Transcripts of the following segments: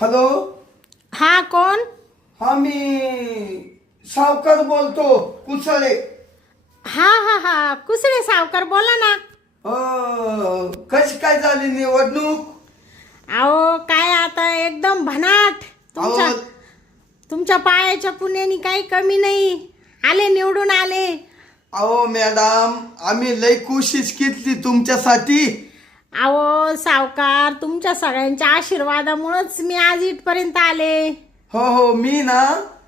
Hello. हा कोण? हा मी सावकार बोलतो कुसळे. हा हा हा कुसळे सावकार बोला ना. कशी काय झाली निवडणूक? अहो काय आता एकदम भनाट. तुमच्या अहो तुमच्या पायाच्या पुण्यानी काही कमी नाही. आले निवडून आले. अहो मॅडम आम्ही लय कोशिश केली तुमच्यासाठी. अहो सावकार तुमच्या सगळ्यांच्या आशीर्वादामुळेच मी आज इथपर्यंत आले. हो मी ना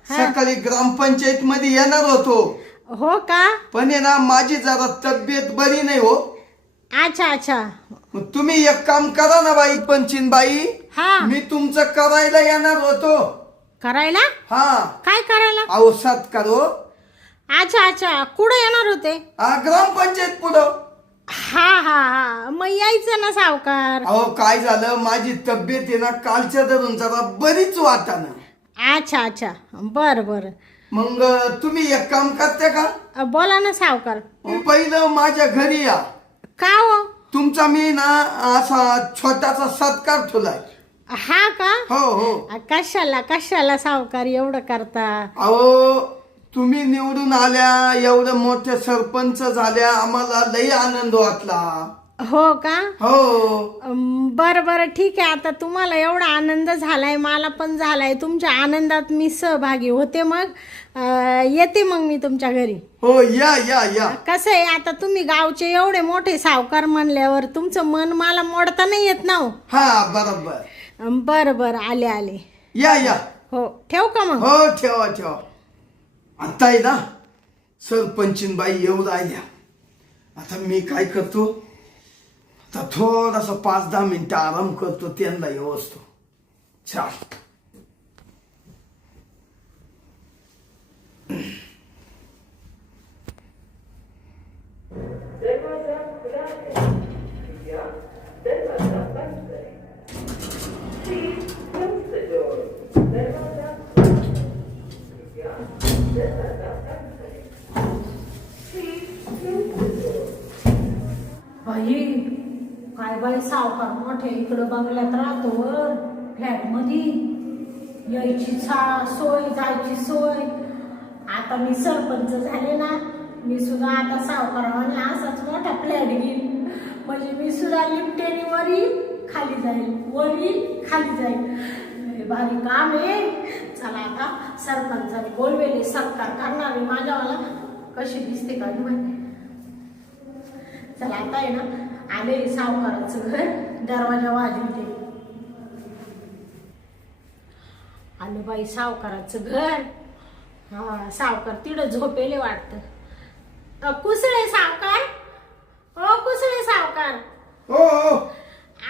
सकाळी ग्रामपंचायत मध्ये येणार होतो. हो का? पण आहे ना माझी जरा तब्येत बरी नाही हो. अच्छा अच्छा. मग तुम्ही एक काम करा ना बाई पंचीन बाई. हा. मी तुमचं करायला येणार होतो. करायला? हा. काय करायला? अहो सत्कार हो. अच्छा अच्छा कुठं येणार होते? ग्रामपंचायत पुढं. हा हा हा मग यायचं ना सावकार. अहो काय झालं माझी तब्येत आहे ना कालच्या धरून जरा बरीच वाटाना. अच्छा अच्छा बर बर. मग तुम्ही एक काम करते का? बोला ना सावकार. पहिलं माझ्या घरी या. का हो? तुमचा मी ना असा छोटासा सत्कार ठेवलाय. हा का? हो हो. कशाला कशाला सावकार एवढं करता? अहो तुम्ही निवडून आल्या एवढं मोठे सरपंच झाल्या आम्हाला लई आनंद वाटला. हो का? हो. बर बर ठीक आहे. आता तुम्हाला एवढा आनंद झालाय मला पण झालाय. तुमच्या आनंदात मी सहभागी होते. मग येते मग मी तुमच्या घरी. हो या या या. कसं आहे आता तुम्ही गावचे एवढे मोठे सावकार म्हणल्यावर तुमचं मन मला मोडता नाही येत ना हो. हा बरोबर. बर बर आले आले. या या. हो ठेव का मग? हो ठेवा ठेवा. आता आहे ना सरपंचीन बाई येऊ राहिल्या. आता मी काय करतो आता थोडासा 5-10 मिनिटं आराम करतो त्यांना येवस्तो. चाल. बाई काय बाई सावकार मोठे इकडं बंगल्यात राहतो वर फ्लॅट मध्ये. यायची सोय जायची सोय. आता मी सरपंच झाले ना मी सुद्धा आता सावकारावांना असाच मोठा फ्लॅट घेईन. म्हणजे मी सुद्धा लिफ्टेने वरी खाली जाईल वरी खाली जाईल. भारी काम आहे. चला आता सरपंचाने बोलवेले सत्कार करणारे माझ्यावाला. कशी दिसते काय माहिती. चला आता आहे ना आले सावकाराचं घर. दरवाजा वाजवते. आलं बाई सावकाराचं घर. हा सावकार तिकडं झोपेले वाटतं. कुसळे सावकार. ओ कुसळे सावकार. हो हो.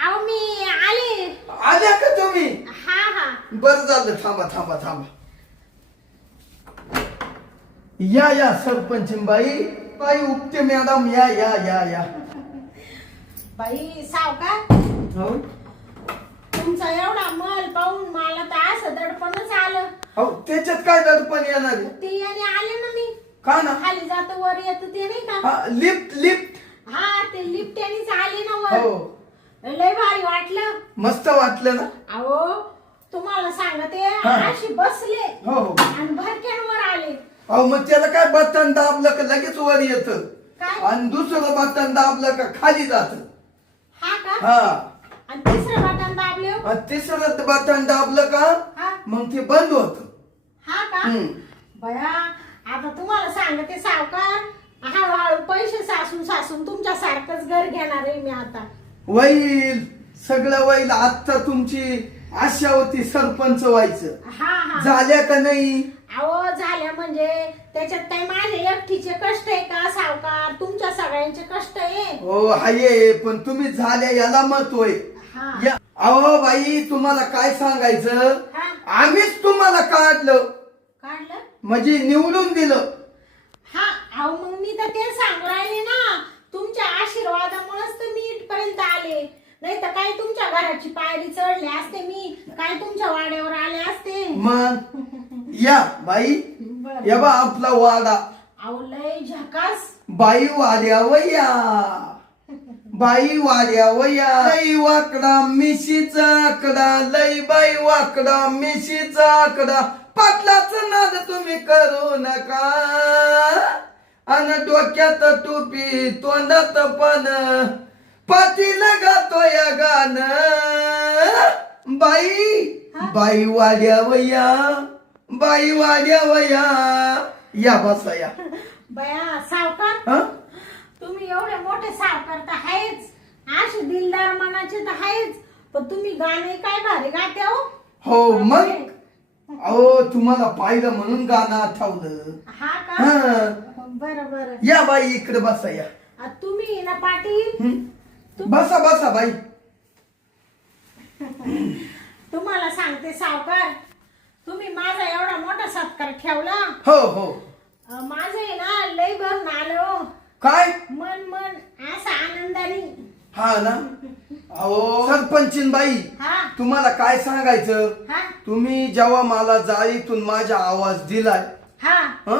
अहो मी आले. आल्या का तुम्ही? हा हा. बरं झालं. थांबा थांबा थांबा. या या सरपंचीन बाई. बाई उपते मॅडम या या या या. बाई सावकार हो. तुमचा एवढा मल पाहून मला तर असं दडपणच आलं. हो त्याच्यात काय दडपण येणार आहे? ते याने आले ना मी. का ना? खाली जात वर येत ते नाही का? हा लिफ्ट लिफ्ट. हा ते लिफ्ट यानेच आले ना वर. हो. लय भारी वाटलं. मस्त वाटलं ना? अहो तुम्हाला सांगते हा. अशी बसले हो. आणि भरक्यांवर आले. अहो मग त्याला काय बटन दाबलं का लगेच वर येत. काय? आणि दुसरं बटन दाबलं का खाली जात. हा का? हा. आणि तिसरं बटन दाबले हो. आणि तिसरं बटन दाबलं का हा. मग ते बंद होत. हा का? बया आता तुम्हाला सांगते सावकार हळूहळू पैसे सासून सासून तुमच्या सारखंच घर घेणार आहे मी आता. वैल सगळं वैल. आता तुमची आशा होती सरपंच व्हायचं. हा हा. झाल्या का नाही? अहो झाल्या म्हणजे त्याच्यात काय माझे एकटीचे कष्ट आहे का सावकार? तुमच्या सगळ्यांचे कष्ट आहे. हो हाये. पण तुम्ही झाल्या याला महत्व आहे. हा. या. अहो बाई तुम्हाला काय सांगायचं. हा. आम्हीच तुम्हाला काढलं काढलं म्हणजे निवडून दिलं. हा. अहो मग मी तर ते सांगू राहिले ना तुमच्या आशीर्वादामुळेच तर मी इथपर्यंत आले. नाही तर काय तुमच्या घराची पायरी चढले असते मी. काय तुमच्या वाड्यावर आले असते. मग या बाई. बरं. या बा आपला वाडा. अहो लय झकास. बाई वाड्यावर या. बाई वाड्या वया लई वाकडा मिशीचा आकडा लई बाई वाकडा मिशीचा आकडा पाटलाचं नाद तुम्ही करू नका अन डोक्यात टोपी तोंडात पण पाठीला गातोय गाण बाई बाई वाड्या वया बाई वाड्या वया या बसा या बया सावकार हा तुम्ही एवढे मोठे सावकार तर आहेच, असे दिलदार मनाचे तर आहेच, पण तुम्ही गाणे काय भारी गाते हो. हो मग अहो तुम्हाला पाहिलं म्हणून गाणं आठवलं. हा का हा. बरं बरं या बाई इकडे बसा या तुम्ही ना पाटील बसा बसा बाई. तुम्हाला सांगते सावकार, तुम्ही माझा एवढा मोठा सत्कार ठेवला. हो हो माझे ना लय भरून आलं हो. काय मन मन असं आनंदाने. हा ना अहो सरपंचीन बाई हा तुम्हाला काय सांगायचं. हा तुम्ही जेव्हा मला जाळीतून माझा आवाज दिलाय हा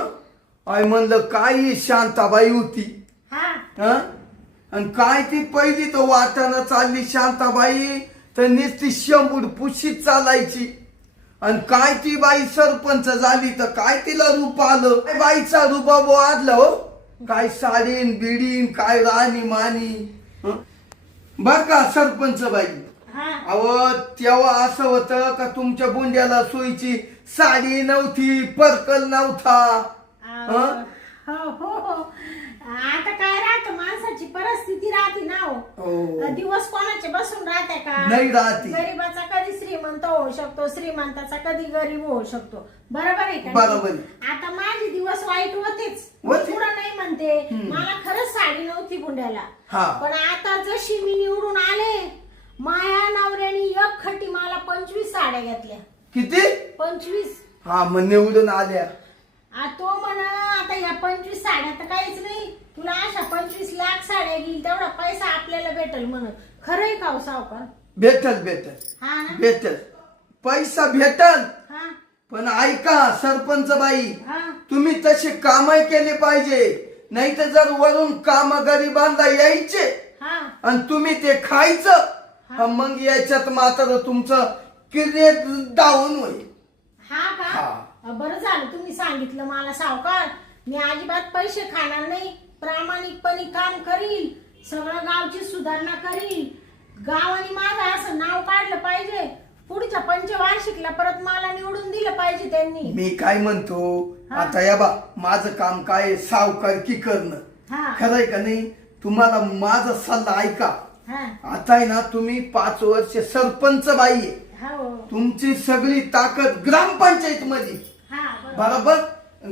आई म्हणलं काय ही शांताबाई होती हा आणि काय ती पहिली तर वाटानं चालली शांताबाई तर नुसती शंभूड पुशीत चालायची आणि काय ती बाई सरपंच झाली तर काय तिला रूप आलं. काय बाईचा रुबाब वाढला हो. काय साडीन बिडीन काय राणी मानी बर का सरपंच बाई. हा अहो तेव्हा असं होतं का तुमच्या बुंड्याला सोयीची साडी नव्हती पर्कल नव्हता. हो हो हो आता काय राहत माणसाची परिस्थिती राहते ना हो. हो. दिवस कोणाचे बसून राहते का. नाही राहते. गरीबाचा कधी श्रीमंत होऊ शकतो, श्रीमंताचा कधी गरीब होऊ शकतो. बरोबर आहे का. बरोबर. आता माझे दिवस वाईट होतेच, होते. पुढं नाही म्हणते. मला खरंच साडी नव्हती बुंड्याला. हा. पण आता जशी मी निवडून आले माया नवऱ्याने एक खटी मला 25 साड्या घेतल्या. किती 25. हा मग निवडून आल्या. तो म्हणा आता या 25 साड्या तर काहीच नाही, तुला अशा 25 लाख साड्या घेईल तेवढा पैसा आपल्याला भेटल म्हणत. खरंय का हो सावकार. भेटल भेटल हा ना. भेटल पैसा भेटल. हा पण ऐका सरपंच बाई हा तुम्ही तसे कामही केले पाहिजे. नाही तर जर वरून काम गरिबांना यायचे हा आणि तुम्ही ते खायचं मग याच्यात मात्र तुमचं किरेट डाऊन होईल. हा का. बरं झालं तुम्ही सांगितलं मला सावकार. मी अजिबात पैसे खाणार नाही, प्रामाणिकपणे काम करील, सगळं गावची सुधारणा करील. गावाने माझं असं नाव काढलं पाहिजे. पुढच्या पंचवार्षिकला परत मला निवडून दिलं पाहिजे त्यांनी. मी काय म्हणतो आता या बा माझं काम काय सावकारकी करणं. हा खरंय का नाही. तुम्हाला माझा सल्ला ऐका. हा आता आहे ना तुम्ही 5 वर्ष सरपंच बाई आहे. हो तुमची सगळी ताकद ग्रामपंचायत मध्ये हा बरोबर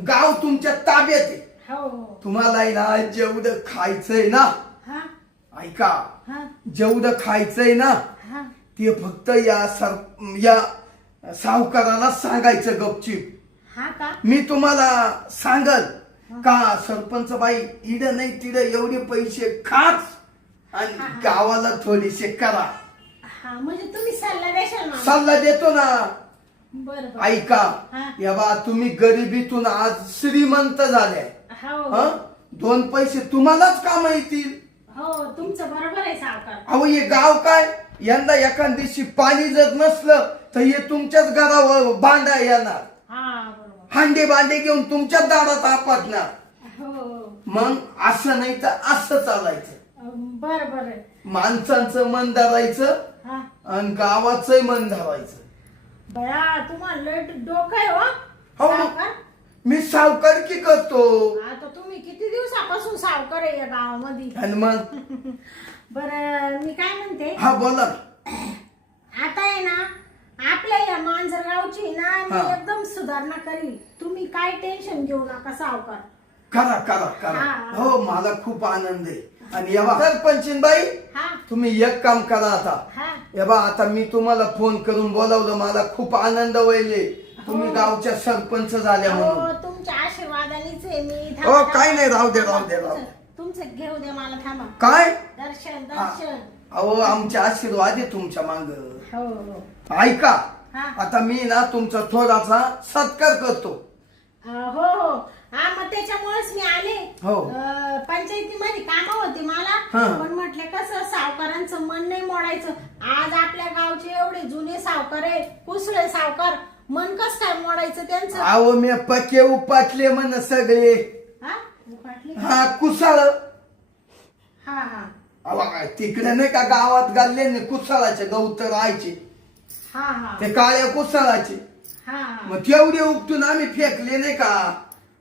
गाव तुमच्या ताब्यात आहे. हो तुम्हाला आहे ना जेवढं खायचंय ना हा ऐका हा जेवढं खायचंय ना हा ते फक्त या सावकाराला सांगायचं गपचीप. हा का. मी तुम्हाला सांगल का सरपंच बाई इड नाही तिड एवढे पैसे खाच आणि गावाला थोडेसे करा. हा म्हणजे तुम्ही सल्ला देशाल मला. सल्ला देतो ना. बरं बरं. ऐका हा. या बा तुम्ही गरिबीतून आज श्रीमंत झाले. हो 2 पैसे तुम्हालाच काम येतील. हो तुमचं बरोबर आहे सावकार. अहो हे गाव काय यंदा एखाद दिवशी पाणी जर नसलं तर हे तुमच्याच घरावर भांडा येणार. हा बरोबर. हांडे भांडे घेऊन तुमच्याच दारात आपटणार. हो मग असं नाही तर असं चालायचं. बर बर. माणसांचं मन धरायचं हा आणि गावाचंही मन धरायचं. बया तुम्हाला लय डोकं आहे हो हो सावकार. मी सावकारकी करतो. आता तुम्ही किती दिवसापासून सावकार आहे या गावामध्ये. आणि मग बर मी काय म्हणते. हा बोला. आता आहे ना आपल्या या मांजरगावची ना मी हा. एकदम सुधारणा करील. तुम्ही काय टेन्शन घेऊ नका सावकार. करा करा करा. हा. हो मला खूप आनंद आहे. आणि या बा सरपंचीन बाई हा तुम्ही एक काम करा आता. हा या बा आता मी तुम्हाला फोन करून बोलावलं मला खूप आनंद व्हायले. तुम्ही गावच्या सरपंच झाल्या म्हणून. हो तुमच्या आशीर्वादानेच आहे मी. हो काय नाही राहू दे राहू दे राहू दे. तुमचं घेऊ दे मला थांबा. काय दर्शन दर्शन. अहो आमचे आशीर्वाद आहे तुमच्या मांग. हो हो ऐका हा. आता मी ना तुमचा थोडासा सत्कार करतो. हो हो हा मग त्याच्यामुळेच मी आले. हो. पंचायतीमध्ये काम होते मला, हा. पण म्हटले कसं सावकारांचं मन नाही मोडायचं. आज आपल्या गावचे एवढे जुने सावकार आहे, कुसळे सावकार, मन कस काय मोडायचं त्यांचं. अहो मी पके उपाटले म्हण सगळे. हा उपाटले? हा कुसाळ. हा हा अहो तिकडे नाही का गावात गाल्ले नाही कुसाळाचे गवत राहायचे, हा हा ते काळ्या कुसाळाचे. हा मग तेवढे उपटून आम्ही फेकले नाही का.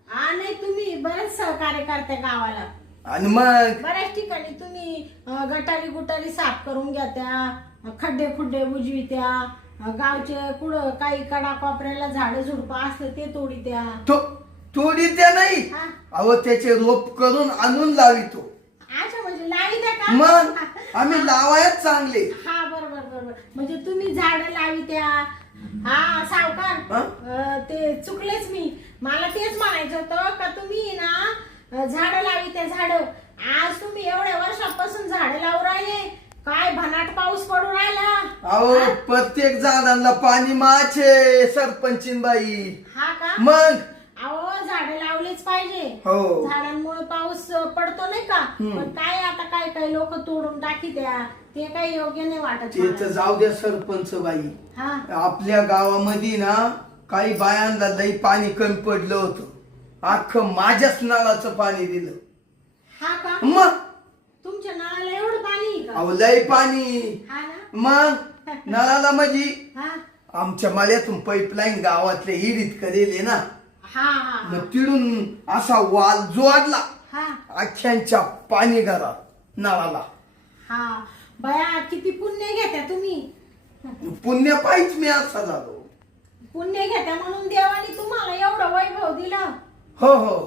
हा नाही तुम्ही बरेच सहकार्य करता गावाला. आणि मग बऱ्याच ठिकाणी तुम्ही गटारी गुटारी साफ करून घ्या, त्या खड्डे खुड्डे बुजवित्या, गावचे कुठं काही कडा कोपऱ्याला झाडं झुडपं असलं ते तोडीत्या. तोडी त्या नाही. हा. अहो त्याचे रोप करून आणून लावितो. अच्छा म्हणजे लावी द्या का? मग आम्ही लावायच चांगले. हा बरोबर बरोबर, म्हणजे तुम्ही झाडं लावित्या. हा सावकार, ते चुकलेच मी. मला तेच म्हणायचं होतं का तुम्ही ना झाडं लावित्या झाडं. आज तुम्ही एवढ्या वर्षापासून झाडं लावून राहिले, काय भनाट पाऊस पडून राहिला. अहो प्रत्येक झाडांना पाणी माचे सरपंचीन बाई. हा का? मग अहो झाडं लावलेच पाहिजे. हो. झाडांमुळे पाऊस पडतो नाही का. पण काय आता काय काय लोक तोडून टाकी द्या, ते काही योग्य नाही वाटत ते मला. तर जाऊ द्या सरपंच बाई. हा आपल्या गावामध्ये ना काही बायांना लई पाणी कमी पडलं होतं, अख्खं माझ्याच नळाचं पाणी दिलं. हा का? मग तुमच्या नळाला एवढं पाणी आहे का? अहो लई पाणी. हा ना. मग नळाला म्हणजे हा आमच्या मळ्यातून पाईपलाईन गावातल्या इरीत करेल ना. हा हा मग तिडून असा वाल जोडला हा अख्ख्यांच्या पाणी घरात नळाला. हा बया किती पुण्य घेत्या तुम्ही. पुण्य पाहिजे मी असा झालो. पुण्य घेत्या म्हणून देवाने तुम्हाला एवढं वैभव दिलं. हो हो.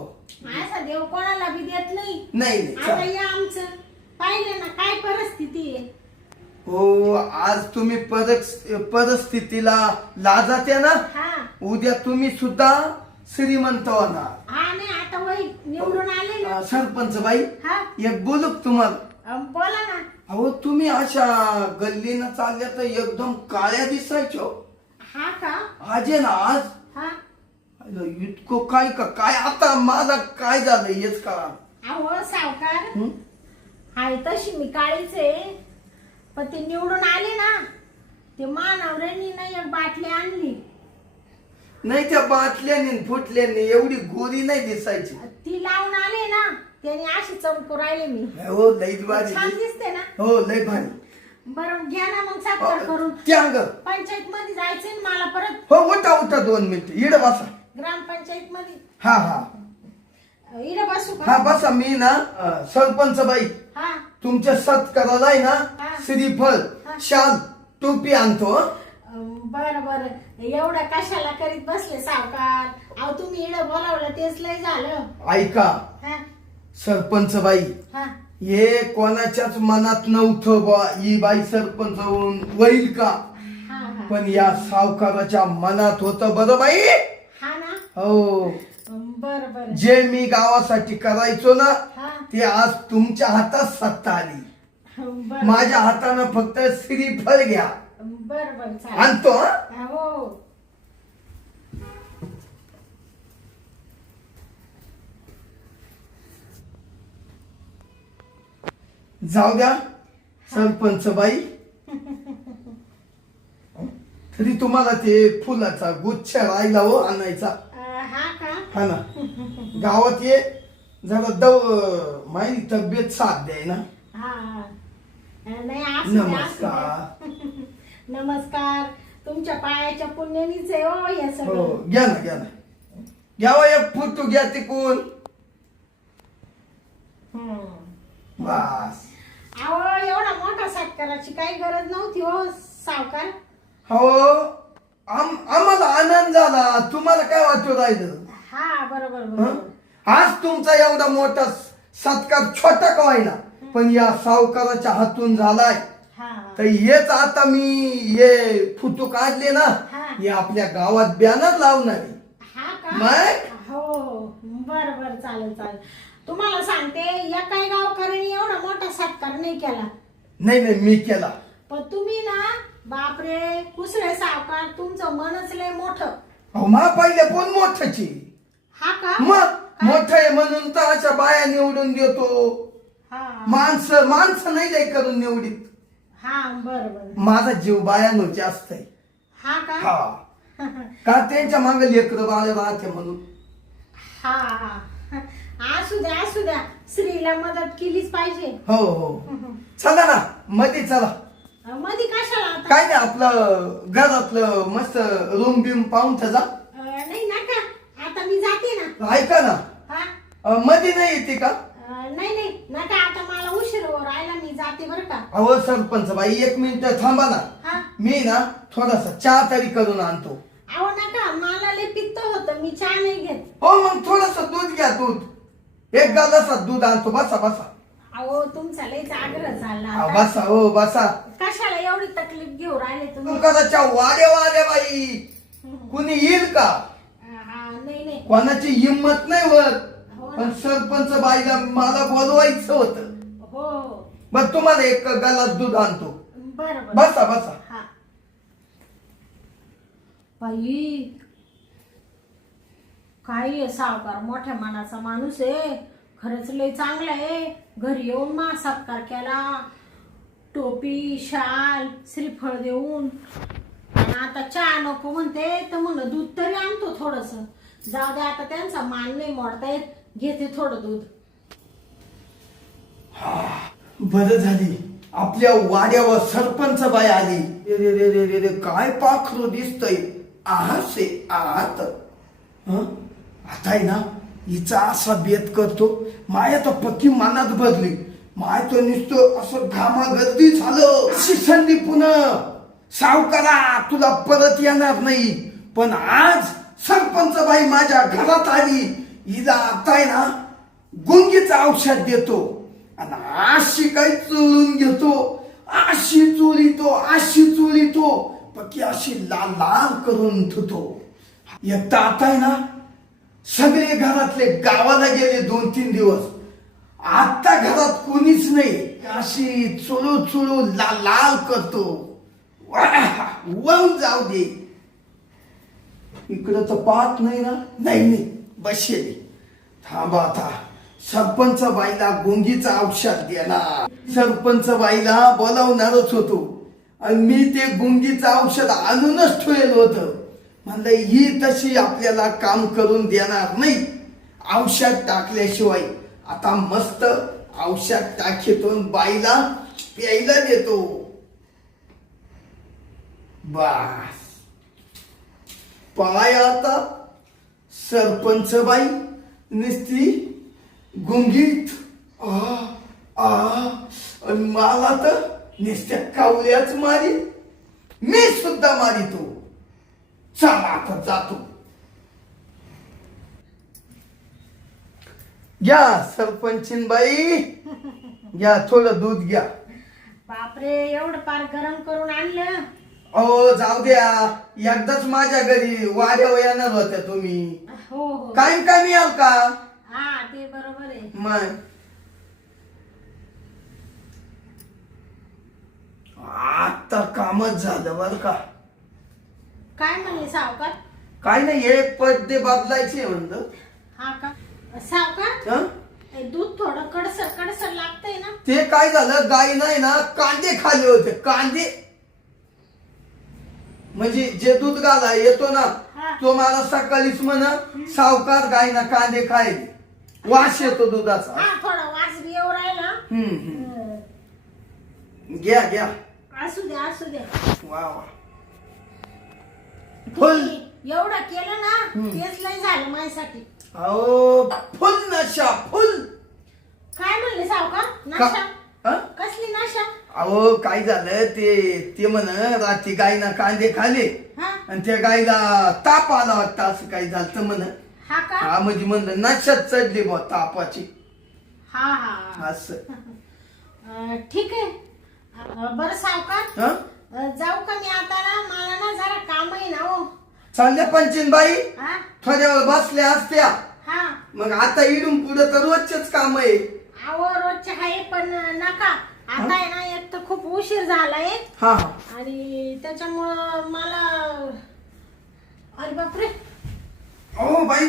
असा देव कोणाला बी देत नाही. नाही आता नाही. या आमचं पाहिलं ना काय परिस्थिती आहे. हो आज तुम्ही परिस्थितीला लाजाते ना. हा उद्या तुम्ही सुद्धा श्रीमंत होणार. हा नाही आता वय निवडून आले ना. सरपंच बाई हा एक बोलू का तुम्हाला. बोला ना. अहो तुम्ही अशा गल्लीनं चालल्या तर एकदम काळ्या दिसायचो. हा का? आज आहे ना आज हा इतकं काय का काय आता माझा काय झालं हेच कळा. अहो सावकार, हाय तशी मी काळीच आहे, पण ते निवडून आले ना, ते मानवऱ्यांनी ना एक बाटली आणली. नाही त्या बाटल्याने फुटल्याने एवढी गोरी नाही दिसायची. ती लावून आले ना, त्याने अशी चमकू राहिले मी. हो लई भारी. छान दिसते ना. हो लई भारी. बरं घ्या ना मग साखर करून. त्यांग पंचायत मध्ये जायचंय ना मला परत. हो उठा उठा 2 मिनिट इड बसा. ग्रामपंचायत मध्ये हा हा इकडे बसू हा का? बसा. मी ना सरपंच बाई हा तुमच्या सत्काराला आहे ना हा. श्रीफळ शाल टोपी आणतो. बर बर, एवढं कशाला करीत बसले सावकार. अहो तुम्ही इकडे बोलावलं तेच लय झालं. ऐका हा सरपंच बाई, हा हे कोणाच्याच मनात नव्हतं बा ही बाई सरपंच होईल का. हा हा पण या सावकाराच्या मनात होतं बरं बाई. हा ना. हो बर बर. जे मी गावासाठी करायचो ना हा ते आज तुमच्या हातात सत्ता आली. बर माझ्या हातानं फक्त श्रीफळ घ्या. बर बर चालेल. आणतो हा. हा, हो जाऊ द्या सरपंच बाई. तरी तुम्हाला ते फुलाचा गुच्छ राहिला हो आणायचा. हा का? हा ना. गावात ये जरा माझी तब्येत साथ द्याय ना. हा हा. नाही असू दे, असू नमस्कार. दे. नमस्कार. तुमच्या पायाच्या पुण्यानीच आहे हो हे हो सगळं. घ्या ना घ्या ना. घ्यावा एक फोटो घ्या तिकून. बस. अहो एवढा मोठा सत्काराची काही गरज नव्हती हो सावकार. हो आम्हाला आनंद झाला. तुम्हाला काय वाटू राहिलं. हा बरोबर हं? बरोबर. आज तुमचा एवढा मोठा सत्कार छोटा का होईना पण या सावकाराच्या हातून झालाय. हा तर हेच आता मी हे फोटो काढले ना हा. हे आपल्या गावात बॅनर लावणार आहे. हा का? मग हो बर बर चालेल चालेल. तुम्हाला सांगते या काही गावकऱ्यांनी एवढा मोठा सत्कार नाही केला. नाही नाही मी केला. पण तुम्ही ना बापरे कुसळे सावकार तुमचं मनच लय मोठं. अहो मा पहिले पण मोठची. हा का? मग मोठं आहे म्हणून तर अशा बाया निवडून देतो. हा माणसं नाही लय करून निवडीत. हा बरोबर. माझा जीव बायानो जास्त आहे. हा का? हा का त्यांच्या मागे लेकरं बाळ राहते म्हणून. हा हा असू द्या स्त्रीला मदत केलीच पाहिजे. हो हो चला ना मध्ये चला. मध्ये कशाला आता? काय नाही आपलं घरातलं मस्त रूम बिम पाहून जा. नाही नका, आता मी जाते ना. ऐका ना हा मध्ये नाही येते का? नाही नका, आता मला उशीर हो राहिला, मी जाते बरं का. अहो सरपंच बाई 1 मिनिट थांबा ना. हा मी ना थोडासा चहा तरी करून आणतो. अहो नका, मला लय पित्त होतं, मी चहा नाही घेत. हो मग थोडस दूध घ्या. दूध 1 ग्लास दूध आणतो. बसा बसा. अहो तुमचा लयच आग्रह झाला अहो, आता. बसा हो बसा. कशाला एवढी तकलीफ घेऊ राहिले तुम्ही? तुमच्या वाड्या बाई कुणी येईल का? हा नाही कोणाची हिंमत नाही होत. हो ना. पण सरपंच बाईला मला बोलवायचं होतं. हो बस तुम्हाला 1 ग्लास दूध आणतो. बरं बसा बसा. हा बाई, काय आहे, सावकार मोठ्या मनाचा माणूस आहे, खरंच लय चांगला आहे. घरी येऊन मा सत्कार केला, टोपी शाल श्रीफळ देऊन. आणि आता चहा नको म्हणते तर म्हणलं दूध तरी आणतो थोडस. जाऊ दे, आता त्यांचा मान नाही मोडता येत, घेते थोडं दूध. बरं झाली आपल्या वाड्यावर सरपंच बाई आली. रे रे रे रे रे काय पाखरू दिसतय. आहासे आहात. आता आहे ना हिचा असा बेत करतो. माया तर पक्की मनात बदली. माय तर नुसतं असं घामागर्दी झालं. संधी पुन्हा सावकारा तुला परत येणार नाही. पण आज सरपंच बाई माझ्या घरात आली. हिला आता आहे ना गुंगीचं औषध देतो आणि अशी काही चोळून घेतो. अशी चोळीतो पक्की अशी लाल लाल करून धुतो. एकटा आता आहे ना सगळे घरातले गावाला गेले 2-3 दिवस. आता घरात कोणीच नाही. अशी चोळू लाल लाल करतो. वाहून जाऊ दे. इकडं तर पाहत नाही ना. नाही बसेल. थांबा आता सरपंच बाईला गुंगीचं औषध देणार. सरपंच बाईला बोलावणारच होतो आणि मी ते गुंगीचं औषध आणूनच ठेवलं होतं. म्हणलं ही तशी आपल्याला काम करून देणार नाही औषध टाकल्याशिवाय. आता मस्त औषध टाकीतून बाईला प्यायला देतो. बस पाय आता सरपंच बाई नुसती गुंगीत आणि मला तर नुसत्या कावल्याच मारी. मी सुद्धा मारितो. चला आता जातो. घ्या सरपंचीन बाई घ्या थोडं दूध घ्या. बापरे, एवढं पार गरम करून आणलं. अहो जाऊ द्या. एकदाच माझ्या घरी वाड्यावर येणार होत्या तुम्ही. हो काय याल का? हा ते बरोबर आहे. मग आता कामच झालं बर का. काय म्हणले सावकार? काय नाही हे पडदे बदलायचे म्हणलं. हा का सावकार? हं? हे दूध थोडं कडसर लागतंय ना. ते काय झालं गाई नाही ना कांदे खाल्ले होते. कांदे म्हणजे जे दूध गाला येतो ना हा. तो मला सकाळीच म्हण सावकार गाय ना कांदे खायले. वास येतो दुधाचा. हा थोडा वास बी येऊ राहिला. घ्या असू द्या. वा वा. तुम्ही एवढं केलं ना तेच लय झालं माझ्यासाठी. अहो फुल नशा फुल. काय म्हणले सावकार? नशा? हं? कसली नशा? अहो काय झालं ते म्हण रात्री गायना कांदे खाले हा आणि त्या गायला ताप आला वाटतं. असं काही झालं म्हण. हा का? हा म्हणजे म्हणलं नशात चढली बा तापाची. हा असं ठीक आहे. बरं सावकार, हं? जाऊ का मी आता ना? मला ना जरा काम आहे ना. हो चालल्या पंचीन बाई हा थोड्या वेळ बसल्या असत्या. हा मग आता इडून पुढे तर रोजचेच काम आहे. अहो रोजचे आहे पण नका आता आहे ना. एक तर खूप उशीर झालाय हा आणि त्याच्यामुळं मला. अरे बापरे, हो बाई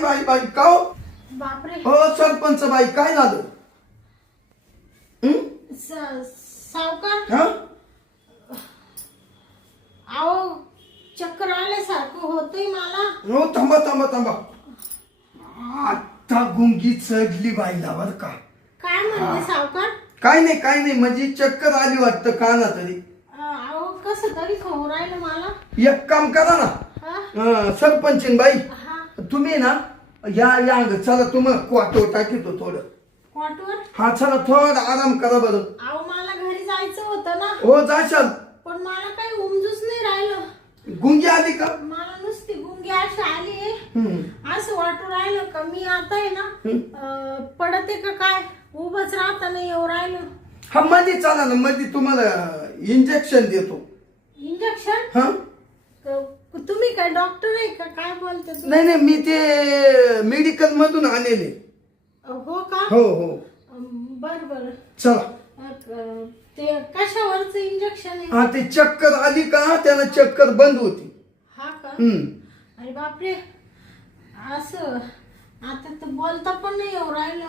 का हो? बापरे. हो सरपंच बाई काय झालं? सावकार हा अहो चक्कर आल्यासारखं होतंय मला. हो थांबा थांबा थांबा. आता गुंगी चढली बाईला बर का. काय म्हणले सावकार? काय नाही म्हणजे चक्कर आली वाटतं का ना तरी. अहो कसं तरी खाऊ राहिलं मला. एक काम करा ना हा सरपंच बाई हा तुम्ही ना या अंग चला तुम्हाला क्वाटो टाकीतो थोडं. क्वार्टर. हा चला थोडं आराम करा बरं. अहो मला घरी जायचं होतं ना. हो जाशाल. पण मला काही उमजूच नाही राहिलं. गुंगी आली का? मला नुसती गुंगी अशी आली. हम्म. असं वाटू राहिलं का मी आता आहे ना पडते का काय, उभंच राहता नाही येऊ राहिलं. हा मध्ये चला ना मध्ये तुम्हाला इंजेक्शन देतो. इंजेक्शन? हा तुम्ही काय डॉक्टर आहे का काय बोलते तुम्ही? नाही मी ते मेडिकल मधून आलेले. हो का? हो हो बर बर. चला. ते कशावरच इंजेक्शन आहे? हा ते चक्कर आली का त्याला चक्कर बंद होती. हा का? हम्म. अरे बापरे. असं आता तर बोलता पण नाही येऊ राहिलं.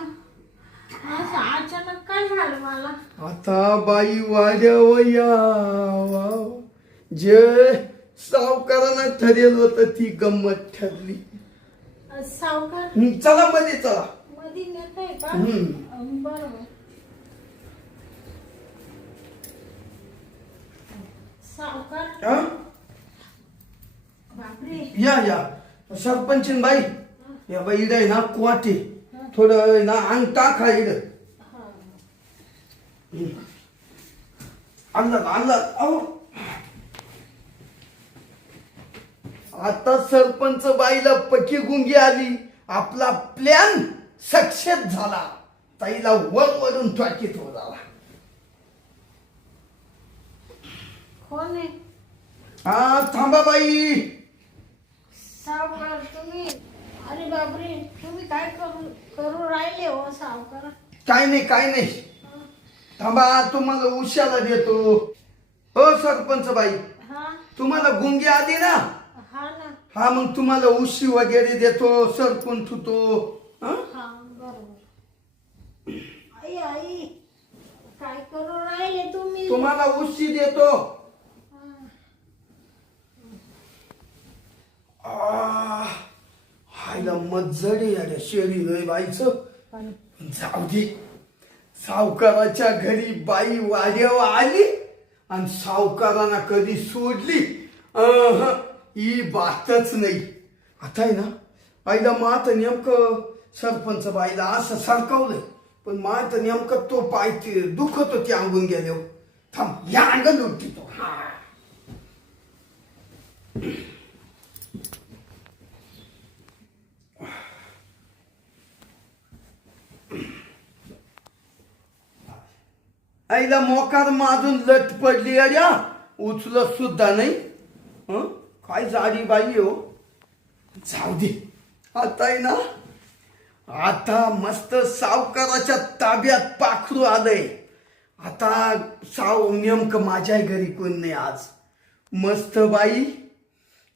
असं अचानक काय झालं मला? आता बाई वाड्या जे सावकारानं ठरेल होत ती गंमत ठरली. सावकार चला मध्ये चला. मध्ये नेत आहे का? हम्म. बरोबर. सावकार हा बापरे. या सरपंच बाई या बाई इड आहे ना क्वाटे थोडं ना अंग टाका इड. आणलं अहो आता सरपंच बाईला पक्की गुंगी आली. आपला प्लॅन सक्सेस झाला. ताईला वरून टाकीत हो झाला. कोण आहे? हा थांबा बाई. सावकार तुम्ही. अरे बापरे तुम्ही काय करू राहिले हो सावकार? काय नाही थांबा तुम्हाला उशाला देतो. हो सरपंच बाई हा तुम्हाला गुंगी आली ना. हा ना. हा मग तुम्हाला उशी वगैरे देतो सरपण ठुतो. हा बरोबर. आई काय करू राहिले तुम्ही? तुम्हाला उशी देतो. हायला मज्जडी आल्या शेरी लय बाईचं. जाऊ दे सावकाराच्या घरी बाई वाड्यावर आली आणि सावकारांना कधी सोडली ही बातच नाही. आता आहे ना बाईला मात नेमकं सरपंच बाईला असं सरकवलंय पण मात नेमकं तो पाय दुखत होती अंगून गेल्यावर. थांब या अंगण उठतो. आईला मोकार माजून लट पडली अड्या उचलत सुद्धा नाही. काय जाडी बाई हो. जाऊ दे आता आहे ना आता मस्त सावकाराच्या ताब्यात पाखरू आलंय. आता नेमकं माझ्या घरी कोण नाही आज. मस्त बाई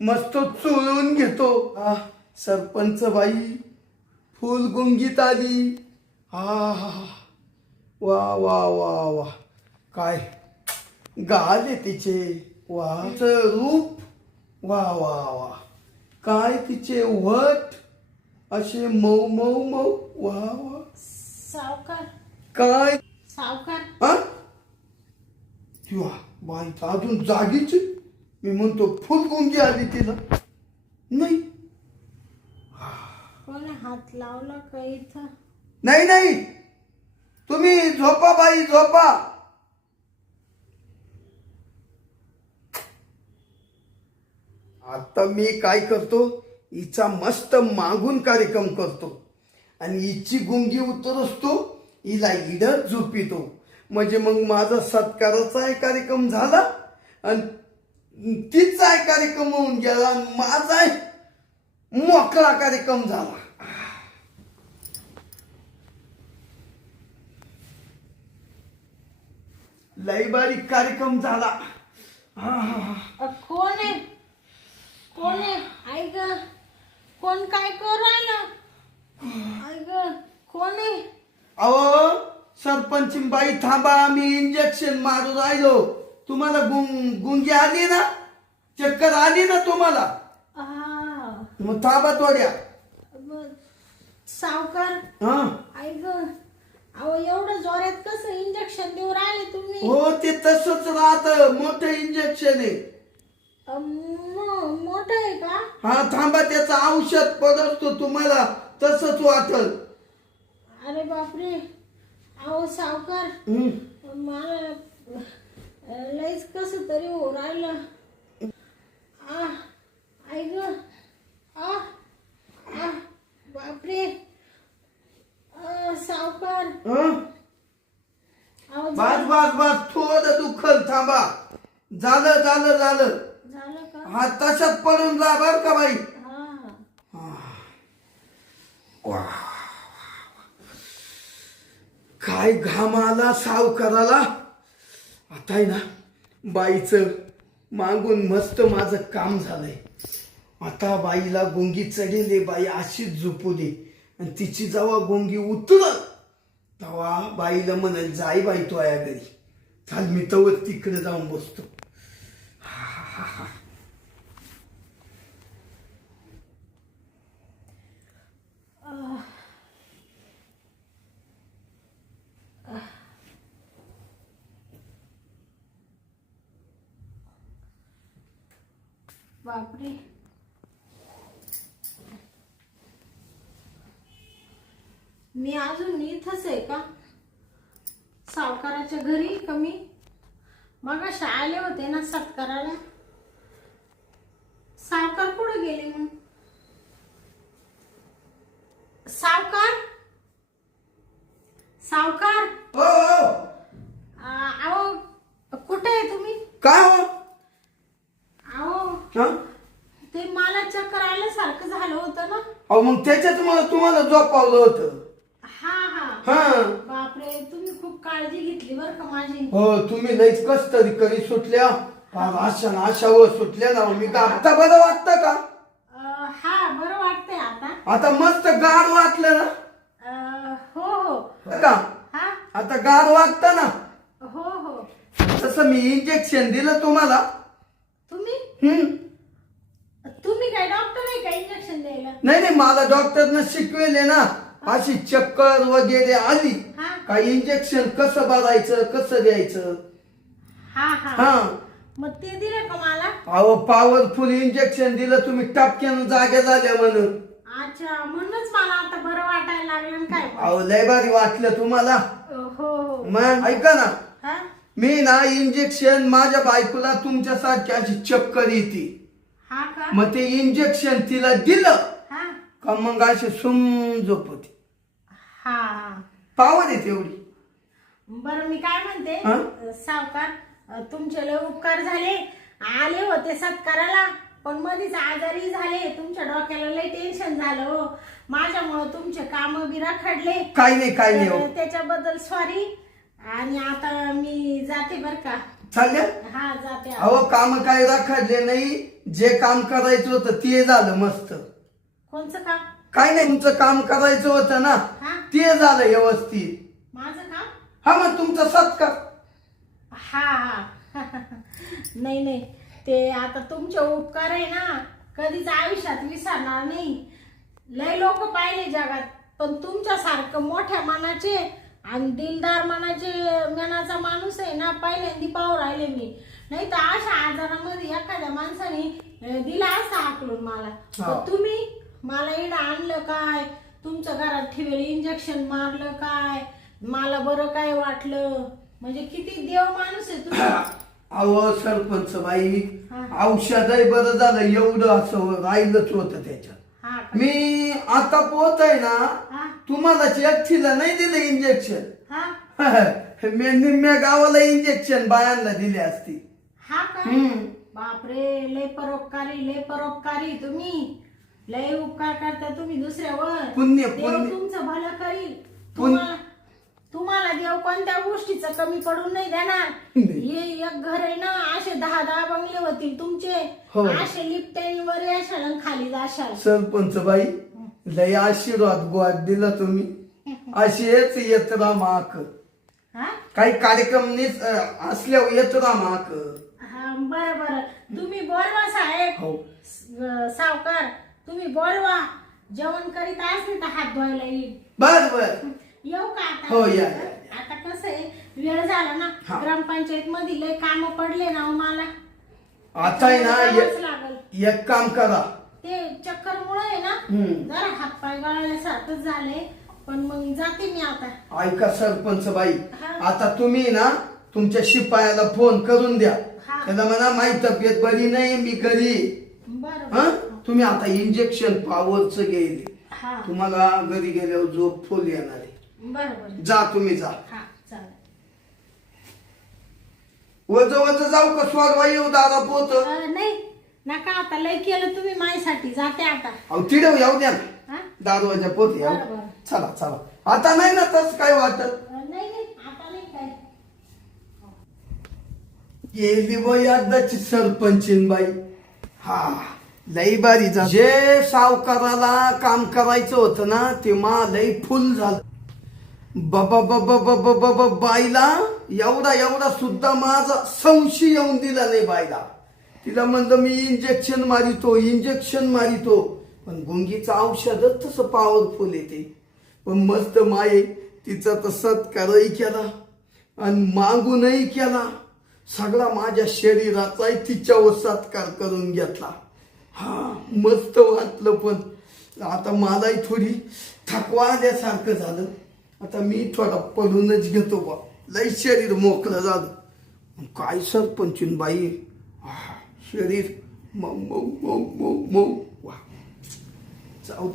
मस्त चोळून घेतो. सरपंच बाई फुल गुंगीत आली. वा वा वा वा काय गाले तिचे. वा रूप वा वा वा काय तिचे वट असे मऊ मऊ मऊ. वा वा सावकार काय सावकार. हा किंवा बाई अजून जागीच. मी म्हणतो फुल गुंगी आली तिला. नाही कोणी हात लावला का इथं? नाही तुम्ही झोपा बाई झोपा. आता मी काय करतो हिचा मस्त मागून कार्यक्रम करतो आणि हिची गुंगी उतर असतो हिला इडत झोपितो. म्हणजे मग माझा सत्काराचा कार्यक्रम झाला आणि तिचा कार्यक्रम होऊन गेला आणि माझा मोकळा कार्यक्रम झाला. लई बारीक कार्यक्रम झाला. कोण आहे? ऐक कोण काय करू राहिलं? कोण आहे? अहो सरपंच बाई थांबा, मी इंजेक्शन मारू राहिलो. तुम्हाला गुंगी आली ना, चक्कर आली ना तुम्हाला? हा. मग थांबा थोड्या. सावकार हा ऐक, अहो एवढं जोरात कसं इंजेक्शन देऊ राहिले तुम्ही? हो ते तसंच राहतं, मोठं इंजेक्शन आहे. मोठं आहे का? हा थांबा, त्याचं औषध पडतो तुम्हाला तसंच वाटल. अरे बापरे. अहो सावकार मला लईच कसं तरी हो राहिलं. ऐक बापरे. सावकार अहो बस बस बस, थोडं दुखल, थांबा. झालं झालं झालं. झालं का? हा तशात पडून जा बर का बाई. हा. वा. काय घाम आला सावकाराला. आता आहे ना बाईचं मागून मस्त माझं काम झालंय. आता बाईला गुंगी चढेले, बाई अशीच झोपू दे, आणि तिची जेव्हा गुंगी उतरल तेव्हा बाईला म्हणाल जाई बाई तो या घरी. चाल मी तवर तिकडे जाऊन बसतो. बापरे. मी अजून इथंच आहे का? सावकाराच्या घरी कमी मगाशी आले होते ना सत्काराला. सावकार कुठे गेले मग? सावकार सावकार हो हो. अहो कुठे आहे तुम्ही? काय हो? अहो हा? ते मला चक्कर आल्यासारखं झालं होतं ना. अहो मग त्याच्यात तुम्हाला झोपावलं होतं. हा हा. हा. बापरे, तुम्ही खूप काळजी घेतली बरं का माझी. हो तुम्ही लईच कस तरी करी सुटल्या. आशावर सुटल्या ना. मी आता बरं वाटतं का? हा बरं वाटतंय आता. आता मस्त गार वाटलं ना? हो हो. का हा आता गार वाटतं ना? हो हो. तसं मी इंजेक्शन दिलं तुम्हाला. तुम्ही तुम्ही काय डॉक्टर आहे का इंजेक्शन द्यायला? नाही नाही, मला डॉक्टरनं शिकवेले ना. अशी चक्कर वगैरे आली हा का इंजेक्शन कसं भरायचं कसं द्यायचं. हा हा. हा. मग ते दिलं का मला? अहो पॉवरफुल इंजेक्शन दिलं तुम्ही, टपक्यानं जागे झाल्या म्हणून. अच्छा, म्हणूनच मला आता बरं वाटायला लागलं ना काय. अहो लय भारी वाटलं तुम्हाला. हो हो. मग ऐका ना, हा मी ना इंजेक्शन माझ्या बायकोला तुमच्यासारखी अशी चक्कर येते, हा का? मग ते इंजेक्शन तिला दिलं हा का मग अशी सुम झोपते. हा हा. पावर आहे तेवढी. बरं मी काय म्हणते हा? सावकार, तुमचे लय उपकार झाले. आले होते सत्काराला पण मध्येच आजारी झाले. तुमच्या डोक्याला लय टेन्शन झालं हो माझ्यामुळं. तुमचे काम बी रखडले. काही नाही काही नाही. हो त्याच्याबद्दल सॉरी. आणि आता मी जाते बर का. चालल्या. हा जाते. अहो काम काय राखडले नाही, जे काम करायचं होतं ते झालं मस्त. कोणचं काम? काय नाही, तुमचं काम करायचं होतं ना हा ते झालं व्यवस्थित. माझं काम? हा मग तुमचा सत्कार. हा हा. नाही नाही, ते आता तुमचे उपकार आहे ना कधीच आयुष्यात विसरणार नाही. लय लोक पाहिले जगात पण तुमच्यासारखं मोठ्या मनाचे आणि दिलदार मनाचा माणूस आहे ना पहिल्यांदा पाहू राहिले मी. नाही तर अशा आजारामध्ये एखाद्या माणसाने दिला असता हाकलून मला. पण तुम्ही मला इकडं आणलं काय, तुमच्या घरात ठेवलेलं इंजेक्शन मारलं काय, मला बरं काय वाटलं. म्हणजे किती देव माणूस आहे तुम्ही. अहो सरपंच बाई, औषधही बरं झालं, एवढं असं राहिलंच होतं त्याच्यात. मी आता पोहतय ना, तुम्हाला एकटीला नाही दिलं इंजेक्शन. मी निम्म्या गावाला इंजेक्शन बायांना दिले असती. हा का? बापरे, लय परोपकारी लय परोपकारी तुम्ही. लय उपकार करता तुम्ही दुसऱ्यावर. पुण्य देव पुण्य. तुमचं भलं करील. पुण्य. तुम्हाला देव कोणत्या गोष्टीचं कमी पडून नाही देणार. हे एक घर आहे ना, असे 10-10 बंगले होतील तुमचे. हो. असे लिफ्टनी वर याशाल आणि खाली जाशाल. सरपंच बाई लय आशीर्वाद गोड दिला तुम्ही असेच येत राहा माक हा काही कार्यक्रम असल्यावर येत राहा माक हा बरं बरं तुम्ही बोलवा साहेब हो सावकार तुम्ही बोलवा जेवण करीत असले तर हात धुवायला येईल बर बर येऊ का आता हो या आता कसं आहे वेळ झाला ना हा. ग्रामपंचायत मध्ये लय काम पडले ना हो मला आता आहे ना जावंच लागल एक काम करा ते चक्कर मुळे आहे ना जरा हात पाय गळाल्यासारखंच झाले पण मग जाते मी आता ऐका सरपंच बाई हा. आता तुम्ही ना तुमच्या शिपायाला फोन करून द्या हा. त्याला म्हणा माझी तब्येत बरी नाही मी घरी बरं हा बरं. तुम्ही आता इंजेक्शन पॉवरच घेईल हा तुम्हाला घरी गेल्यावर झोप फुल येणार आहे बरं बरं जा तुम्ही जा हा चालेल वज वज जाऊ का स्वारवा येऊ दादा पोत नाही नका आता लय केलं तुम्ही माझ्यासाठी जाते आता अहो तिडव येऊ द्या ना हा दादवाच्या पोत येऊ बरं, बरं. चला चला आता नाही ना तस काय वाटत नाही नाही आता नाही काय गेली बाई एकदाची सरपंचीन बाई हा लई बारी जा जे सावकाराला काम करायचं होतं ना ते मा लई फुल झालं बाबा बाबा बाबा बाबा बाईला एवढा एवढा सुद्धा माझा संशय येऊन दिला नाही बाईला तिला म्हणलं मी इंजेक्शन मारितो पण गुंगीचं औषधच तसं पॉवरफुल येते पण मस्त माये तिचा तर सत्कारही केला आणि मागूनही केला सगळा माझ्या शरीराचाही तिच्यावर सत्कार करून घेतला हा मस्त वाटलं पण आता मलाही थोडी थकवा आल्यासारखं झालं आता मी थोडा पडूनच घेतो बा लई शरीर मोकळं झालं काय सरपंचीन बाई शरीर मऊ मऊ मऊ मऊ मऊ वा जाऊ